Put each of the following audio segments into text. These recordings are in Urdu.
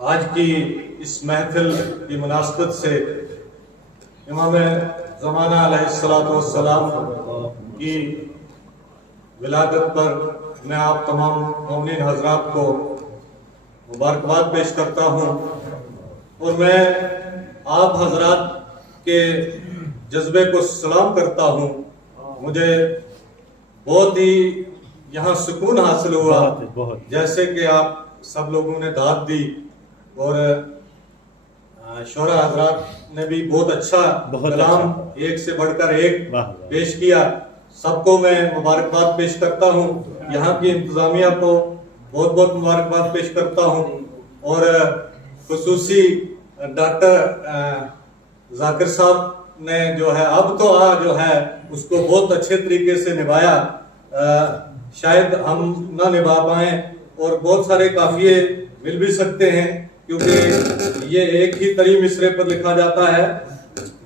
آج کی اس محفل کی مناسبت سے امام زمانہ علیہ السلام کی ولادت پر میں آپ تمام مومنین حضرات کو مبارکباد پیش کرتا ہوں، اور میں آپ حضرات کے جذبے کو سلام کرتا ہوں۔ مجھے بہت ہی یہاں سکون حاصل ہوا، جیسے کہ آپ سب لوگوں نے داد دی اور شعراء حضرات نے بھی بہت اچھا کلام ایک سے بڑھ کر ایک پیش کیا۔ سب کو میں مبارکباد پیش کرتا ہوں، یہاں کی انتظامیہ کو بہت بہت مبارکباد پیش کرتا ہوں، اور خصوصی ڈاکٹر ذاکر صاحب نے جو ہے اب تو جو ہے اس کو بہت اچھے طریقے سے نبھایا، شاید ہم نہ نبھا پائیں اور بہت سارے قافیے مل بھی سکتے ہیں، کیونکہ یہ ایک ہی طری مصرے پر لکھا جاتا ہے۔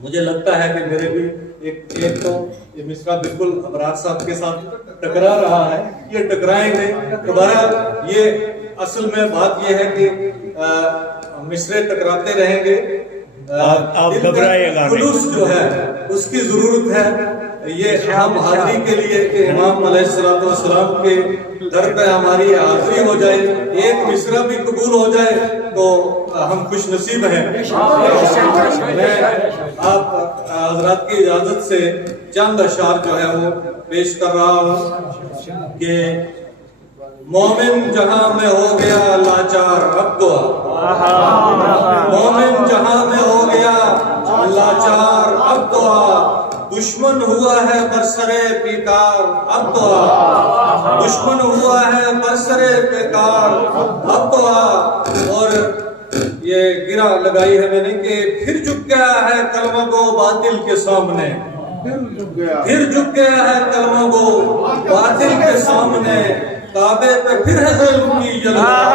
مجھے لگتا ہے کہ میرے بھی ایک تو یہ مصرع بالکل ابرار صاحب کے ساتھ ٹکرا رہا ہے، یہ ٹکرائیں گے دوبارہ۔ یہ اصل میں بات یہ ہے کہ مصرے ٹکراتے رہیں گے، خلوص جو ہے اس کی ضرورت ہے۔ یہ ہم حاضری کے لیے کہ امام علیہ السلام کے در پہ ہماری حاضری ہو جائے، ایک مصرع بھی قبول ہو جائے تو ہم خوش نصیب ہیں۔ میں آپ حضرات کی اجازت سے چند اشعار جو ہے وہ پیش کر رہا ہوں کہ مومن جہاں میں ہو گیا لاچار اب دعا، مومن جہاں میں ہو گیا لاچار اب دعا، دشمن ہوا ہے برسرے پیکار اب دعا، دشمن ہوا ہے برسرے پیکار اب دعا۔ اور یہ گرہ لگائی ہے میں نے کہ پھر جھک گیا ہے کلمہ گو باطل کے سامنے، پھر جھک گیا ہے کلمہ گو باطل کے سامنے، کعبے پہ پھر ہے ظلم کی یلغار،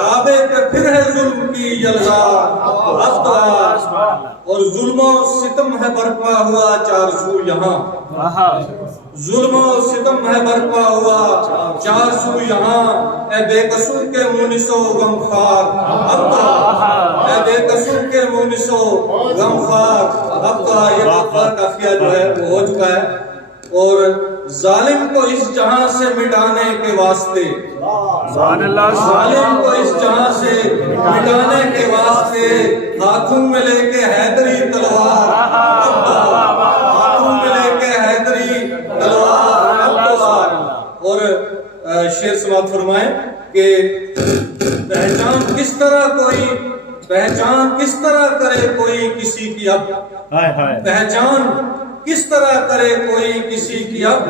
کعبے پہ پھر ہے ظلم کی یلغار اب دعا۔ اور ظلم و ستم ہے برپا ہوا چار سو یہاں، ظلم و ستم ہے برپا ہوا چار سو یہاں، اے بے قصور کے مونس و غمخوار اب دعا، اے بے قصور کے مونس و غمخوار اب دعا۔ یہ غمخوار قافیہ جو ہے وہ ہو چکا ہے۔ اور ظالم کو اس جہاں سے مٹانے کے واسطے، ظالم کو اس جہاں سے مٹانے کے واسطے، ہاتھوں میں لے کے حیدری تلوار اب دعا، ہاتھوں میں لے کے حیدری تلوار اب دعا۔ اور شعر سماعت فرمائیں کہ پہچان کس طرح کوئی، پہچان کس طرح کرے کوئی کسی کی اب، پہچان کس طرح کرے کوئی کسی کی اب،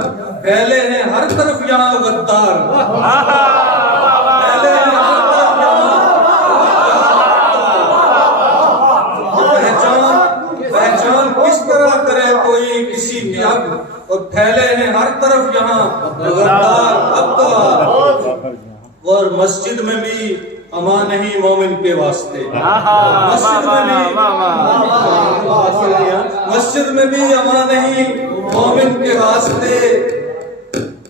پھیلے ہیں ہر طرف یہاں غدار، پھیلے ہیں ہر طرف یہاں، پہچان کس طرح کرے کوئی کسی کی اب، اور پھیلے ہیں ہر طرف یہاں غدار اب دعا۔ اور مسجد میں بھی امان نہیں مومن کے واسطے، مسجد میں بھی امان نہیں مومن کے واسطے،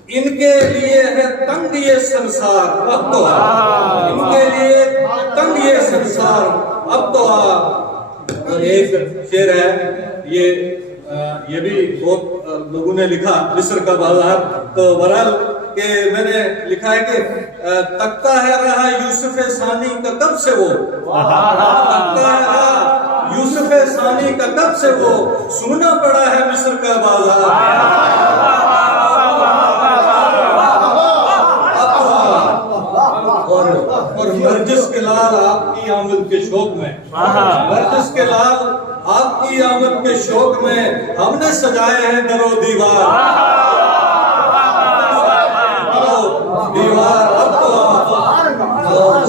ان کے لیے ہے تنگ یہ سنسار اب دعا، ان کے لیے تنگ یہ سنسار اب دعا۔ اور ایک شعر ہے یہ بھی بہت لوگوں نے لکھا، مصر کا بازار، تو بہرحال کہ میں نے لکھا ہے کہ تکتا ہے رہا یوسف ثانی کا کب سے وہ، تکتا ہے رہا یوسف ثانی کا کب سے وہ، سونا پڑا ہے مصر کا بازار۔ اور نرجس کے لال آپ کی آمد کے شوق میں، نرجس کے لال آپ کی آمد کے شوق میں، ہم نے سجائے ہیں در و دیوار، دیوار اب تو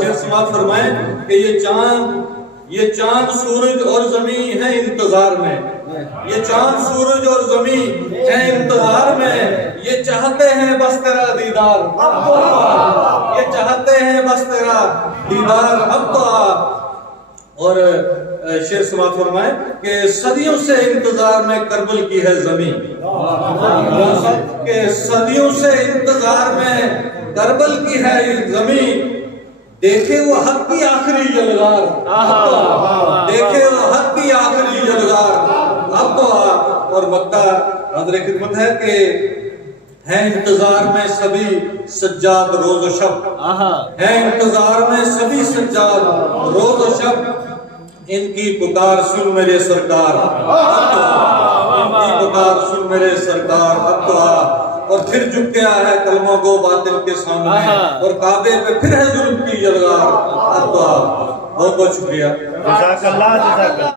شعر سماعت فرمائیں کہ یہ چاند سورج اور زمین ہے انتظار میں، یہ چاند سورج اور زمین ہے انتظار میں، یہ چاہتے ہیں بس تیرا دیدار، یہ چاہتے ہیں بس تیرا دیدار اب تو۔ اور شعر سماعت فرمائے کہ صدیوں سے انتظار میں کربل کی ہے زمین، کہ صدیوں سے انتظار میں کربل کی ہے زمین، دیکھے وہ حق کی آخری یلغار، دیکھے وہ حق کی آخری یلغار، اب تو اور مکہ حاضر خدمت ہے کہ ہے انتظار میں سبھی سجاد روز و شب، ہے انتظار میں سبھی سجاد روز و شب، ان کی پکار سن میرے سرکار، ان کی پکار سن میرے سرکار، اب تو اور پھر جھک گیا ہے کلموں کو باطل کے سامنے، اور کعبے پہ پھر ہے ظلم کی یلغار، اب تو بہت بہت شکریہ۔ جزاک اللہ، جزاک اللہ۔